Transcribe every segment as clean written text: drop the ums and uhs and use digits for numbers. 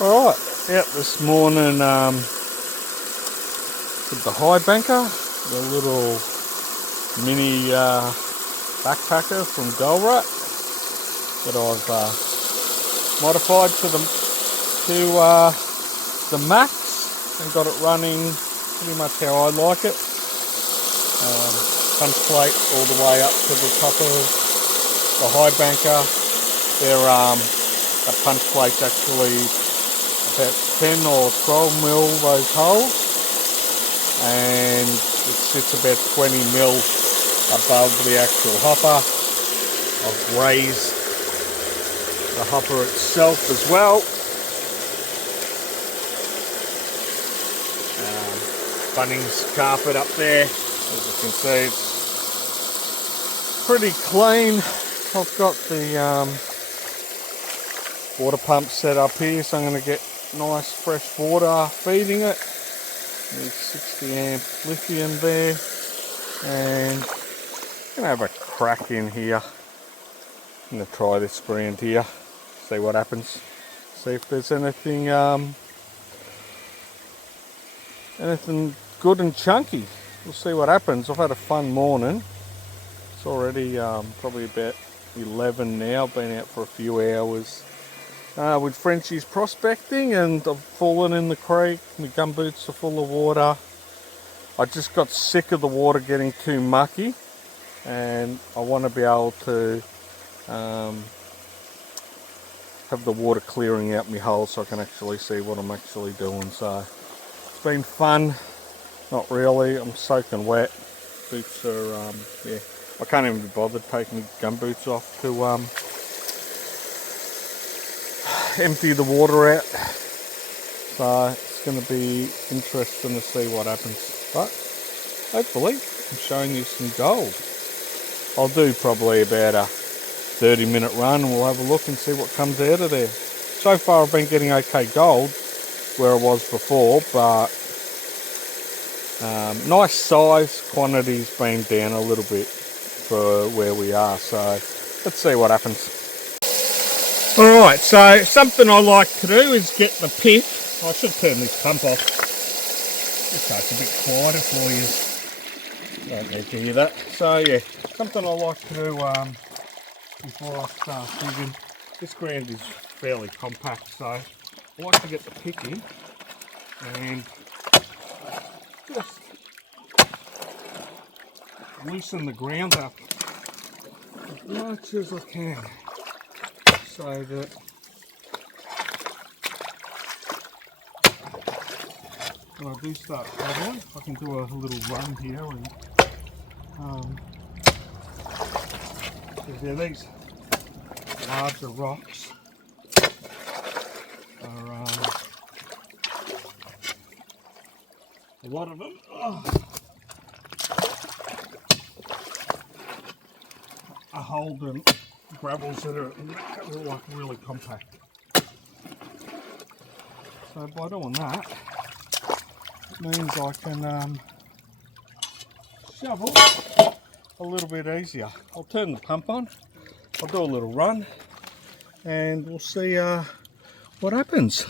Alright, out this morning with the Highbanker, the little mini backpacker from Golrat that I've modified to the max and got it running pretty much how I like it. Punch plate all the way up to the top of the Highbanker. The punch plate's actually about 10 or 12 mil those holes, and it sits about 20 mil above the actual hopper. I've raised the hopper itself as well. Bunnings carpet up there, as you can see, it's pretty clean. I've got the water pump set up here, so I'm going to get nice fresh water feeding it. There's 60 amp lithium there, and I'm going to have a crack in here. I'm going to try this brand here, see what happens, see if there's anything good and chunky. We'll see what happens. I've had a fun morning. It's already probably about 11 now. Been out for a few hours with Frenchie's prospecting, and I've fallen in the creek. My gumboots are full of water. I just got sick of the water getting too mucky, and I want to be able to have the water clearing out my hole so I can actually see what I'm actually doing. So it's been fun. Not really, I'm soaking wet. Boots are, yeah, I can't even be bothered taking gumboots off to empty the water out. So it's going to be interesting to see what happens. But hopefully I'm showing you some gold. I'll do probably about a 30-minute run and we'll have a look and see what comes out of there. So far I've been getting okay gold where I was before, but nice size. Quantity's been down a little bit for where we are, so let's see what happens. Alright, so something I like to do is get the pick. I should turn this pump off just so it's a bit quieter for you. Don't need to hear that. So yeah, something I like to do before I start digging. This ground is fairly compact, so I like to get the pick in and just loosen the ground up as much as I can, so that when I do start travelling, I can do a little run here. And yeah, these larger rocks are a lot of them. Are holding gravels that are like really compact. So by doing that, it means I can shovel a little bit easier. I'll turn the pump on, I'll do a little run, and we'll see what happens.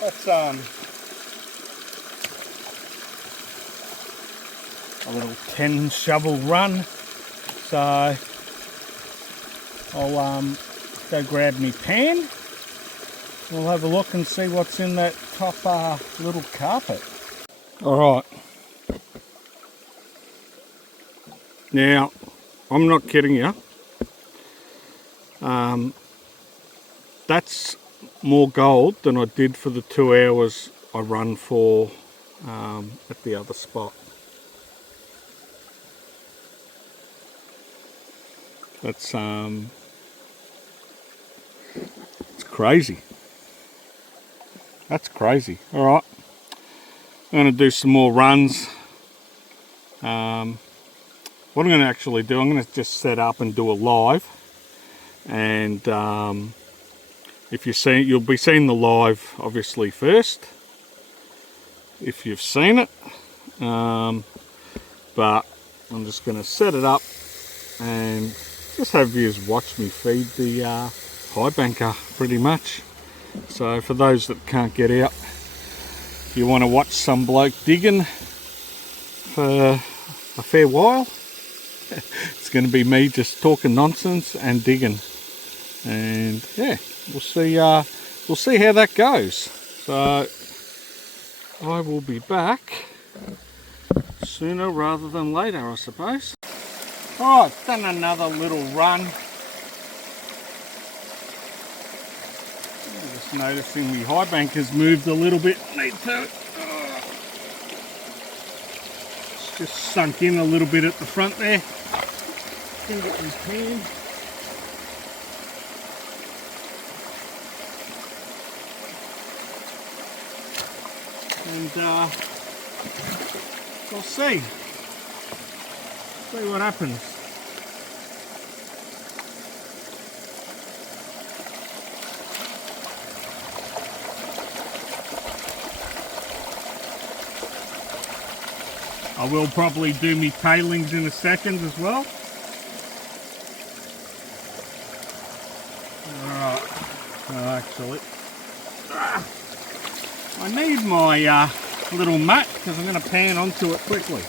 That's a little 10 shovel run. So I'll go grab me pan. We'll have a look and see what's in that top little carpet. Alright. Now, I'm not kidding you. That's more gold than I did for the 2 hours I run for at the other spot. That's it's crazy. That's crazy. Alright, I'm going to do some more runs. What I'm going to actually do, I'm going to just set up and do a live, and if you see, you'll be seeing the live obviously first if you've seen it, but I'm just going to set it up and just have viewers watch me feed the Highbanker pretty much. So for those that can't get out, if you want to watch some bloke digging for a fair while, it's going to be me just talking nonsense and digging, and yeah, we'll see how that goes. So I will be back sooner rather than later, I suppose. Alright, done another little run. Just noticing the Highbanker's moved a little bit. Need to. It's just sunk in a little bit at the front there. Can get this pan. And we'll see what happens. I will probably do me tailings in a second as well. Alright, actually, I need my little mat because I'm going to pan onto it quickly.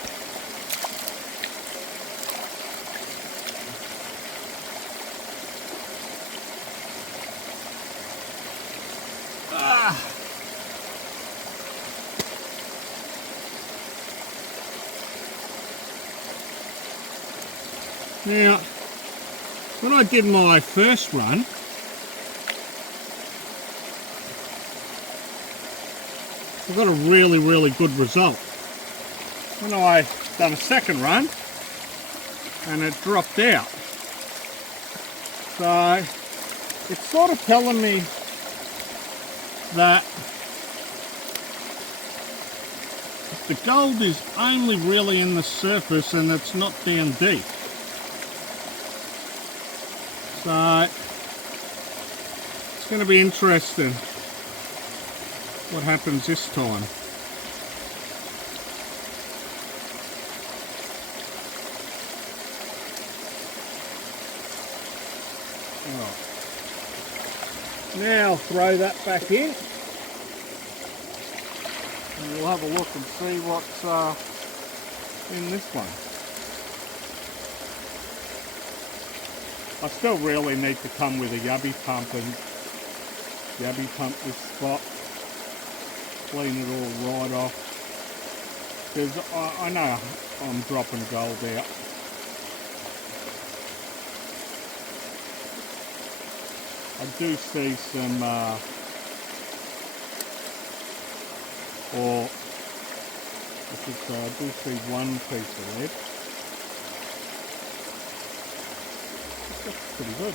Now, when I did my first run, I got a really good result. When I done a second run, and it dropped out. So it's sort of telling me that the gold is only really in the surface and it's not down deep. So it's going to be interesting what happens this time. Right. Now I'll throw that back in and we'll have a look and see what's in this one. I still really need to come with a yubby pump and yubby pump this spot, clean it all right off, because I know I'm dropping gold out. I do see some, or I should say I do see one piece of lead. That's pretty good.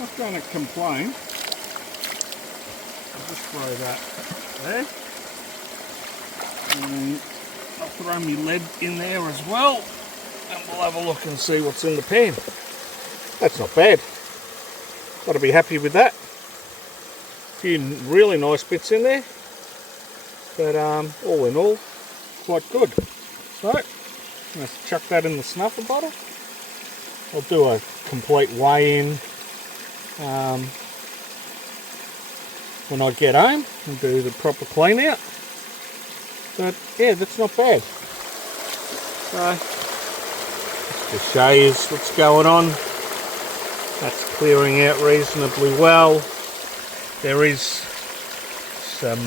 Not going to complain. I'll just throw that there. And I'll throw my lead in there as well. And we'll have a look and see what's in the pan. That's not bad. Got to be happy with that. A few really nice bits in there. But all in all, quite good. So, let's chuck that in the snuffer bottle. I'll do a complete weigh-in when I get home and do the proper clean out. But yeah, that's not bad. So just show you what's going on. That's clearing out reasonably well. There is some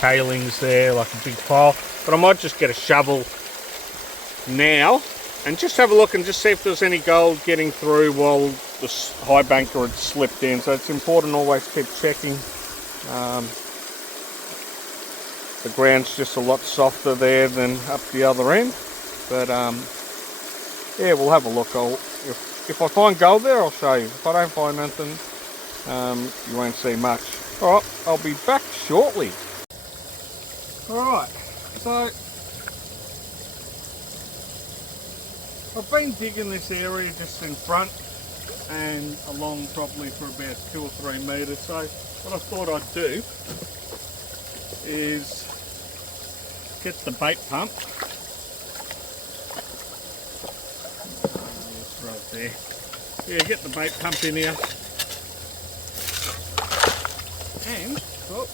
tailings there, like a big pile, but I might just get a shovel now and just have a look and just see if there's any gold getting through while the high banker had slipped in. So it's important to always keep checking. The ground's just a lot softer there than up the other end, but yeah, we'll have a look. If I find gold there, I'll show you. If I don't find nothing, you won't see much. Alright, I'll be back shortly. Alright, so I've been digging this area just in front and along probably for about 2 or 3 metres. So what I thought I'd do is get the bait pump. It's right there. Yeah, get the bait pump in here. And, oh,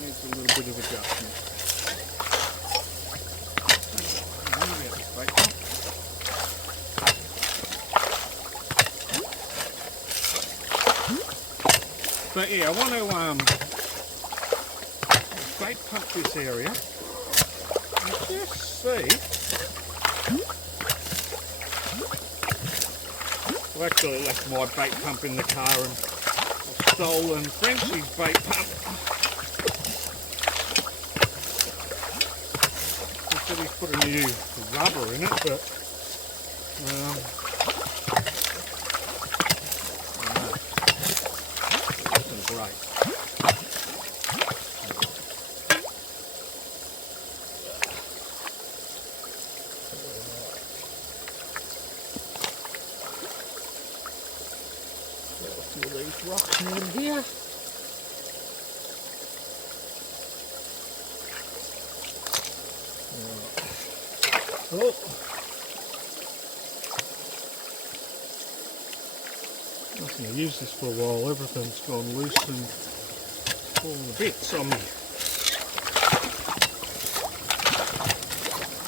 needs a little bit of adjustment. But yeah, I want to bait pump this area and just see. I've actually left my bait pump in the car and I've stolen Frenchie's bait pump. He said he's put a new rubber in it, but it's great. These rocks in here. Oh. I'm not going to use this for a while. Everything's gone loose and fallen to bits on me.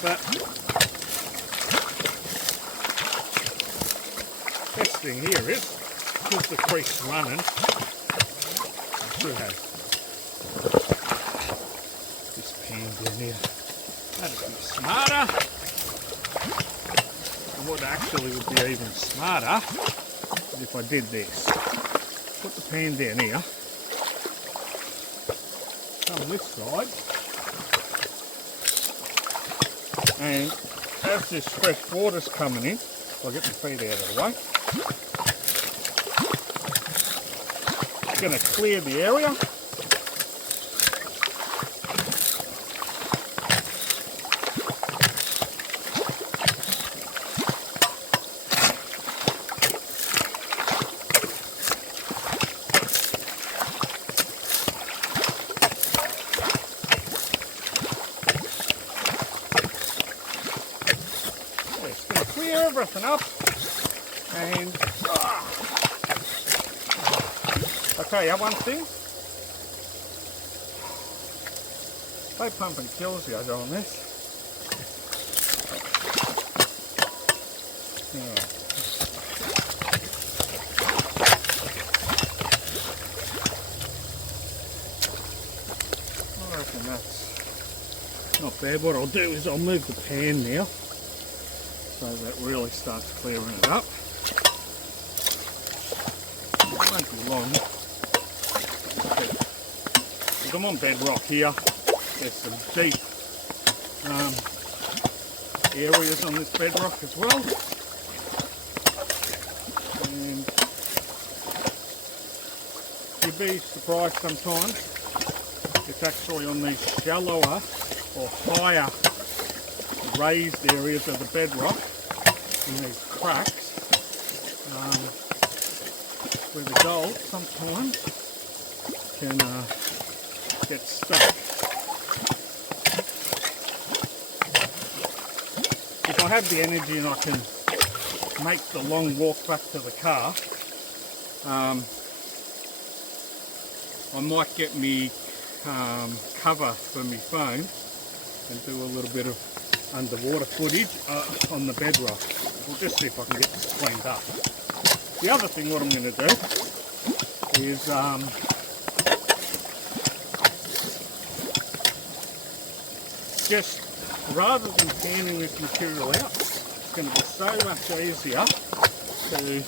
But best thing here is, because the creek's running, I should have this pan down here. That'd be smarter. And what actually would be even smarter is if I did this. Put the pan down here, come this side, and as this fresh water's coming in, I'll get my feet out of the way. Going to clear the area. It's going to clear everything up and I'll tell you one thing, bait pumping kills you on this. Yeah. I reckon that's not bad. What I'll do is I'll move the pan now so that really starts clearing it up. It won't be long. I'm on bedrock here. There's some deep areas on this bedrock as well. And you'd be surprised sometimes. It's actually on these shallower or higher raised areas of the bedrock in these cracks where the gold sometimes can get stuck. If I have the energy and I can make the long walk back to the car, I might get me cover for my phone and do a little bit of underwater footage on the bedrock. We'll just see if I can get this cleaned up. The other thing what I'm going to do is just, rather than panning this material out, it's going to be so much easier to,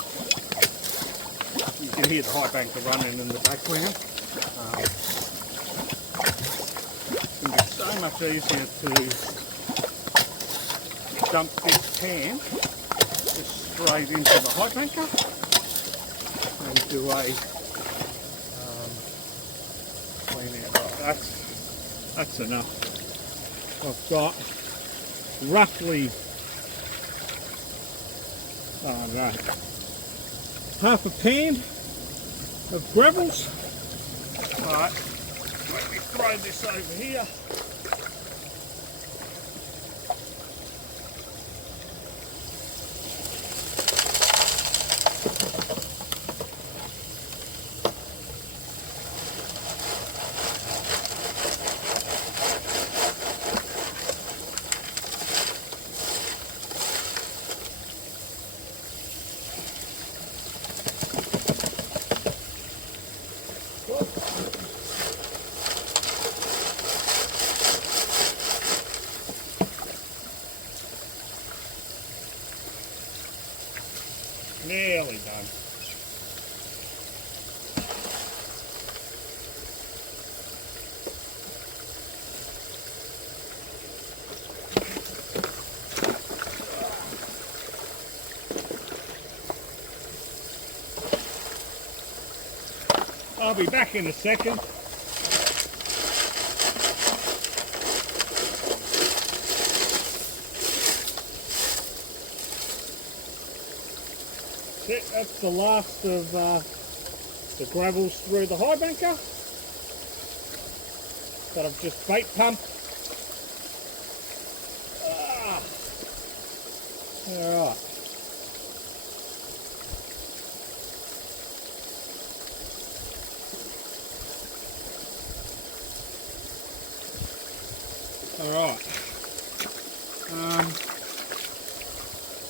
you can hear the Highbanker running in the background. It's going to be so much easier to dump this pan just straight into the Highbanker and do a clean out. Oh, that's enough. I've got roughly, I don't know, half a pan of gravels. Alright, let me throw this over here. Nearly done. I'll be back in a second. That's the last of the gravels through the Highbanker that I've just bait pumped. Alright.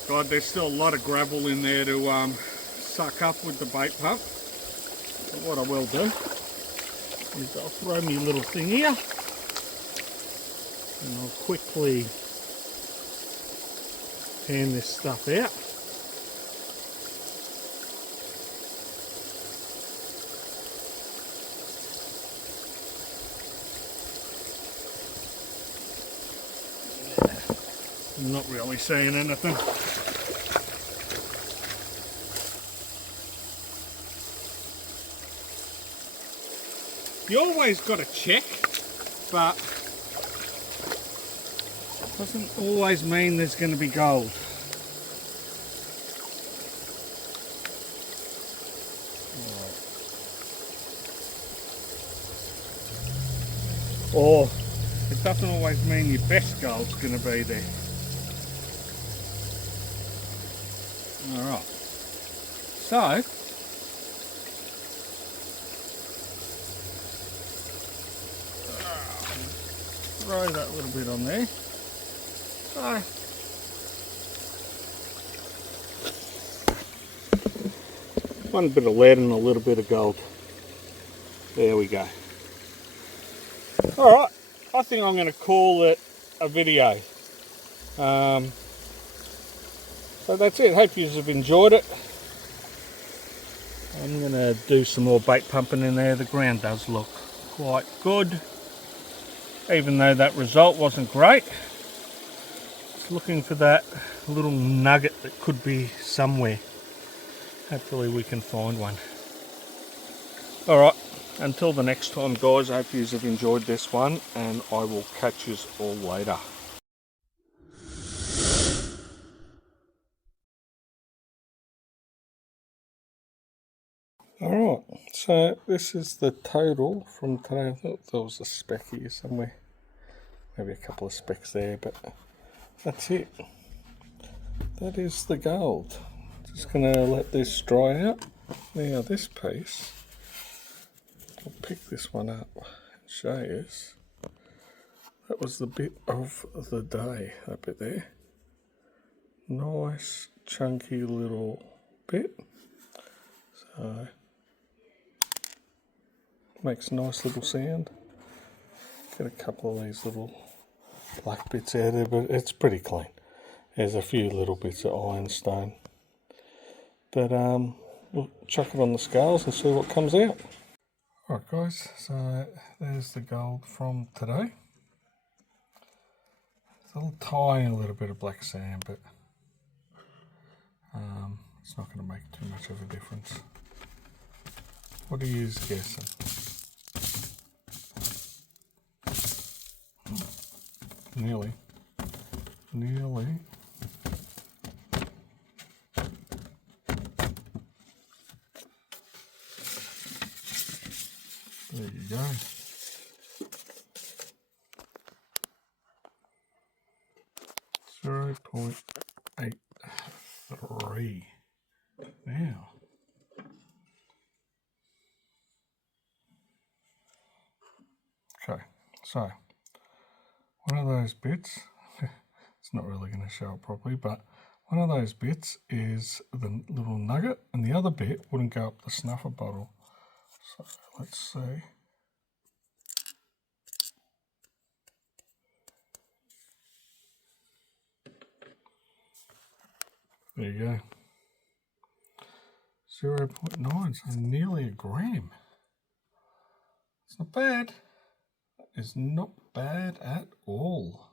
God, there's still a lot of gravel in there to suck up with the bait pump. But what I will do is I'll throw me little thing here and I'll quickly pan this stuff out. I'm not really seeing anything. You always got to check, but doesn't always mean there's going to be gold. Or it doesn't always mean your best gold's going to be there. Alright, so throw that little bit on there. So one bit of lead and a little bit of gold. There we go. Alright, I think I'm going to call it a video. So that's it. Hope you have enjoyed it. I'm going to do some more bait pumping in there. The ground does look quite good, even though that result wasn't great. Just looking for that little nugget that could be somewhere. Hopefully we can find one. Alright, until the next time guys, I hope you have enjoyed this one and I will catch you all later. Alright, so this is the total from today. I thought there was a speck here somewhere. Maybe a couple of specks there, but that's it. that is the gold. Just going to let this dry out. Now this piece, I'll pick this one up and show you. That was the bit of the day, that bit there. Nice chunky little bit. So, makes a nice little sound. Get a couple of these little black bits out there, but it's pretty clean. There's a few little bits of ironstone. But we'll chuck it on the scales and see what comes out. Alright guys, so there's the gold from today. It's a tiny little bit of black sand, but it's not going to make too much of a difference. What are you guessing? Nearly. There you go. .83 now. Okay, so one of those bits, it's not really going to show it properly, but one of those bits is the little nugget, and the other bit wouldn't go up the snuffer bottle. So let's see. There you go. 0.9, so nearly a gram. It's not bad. It's not bad at all.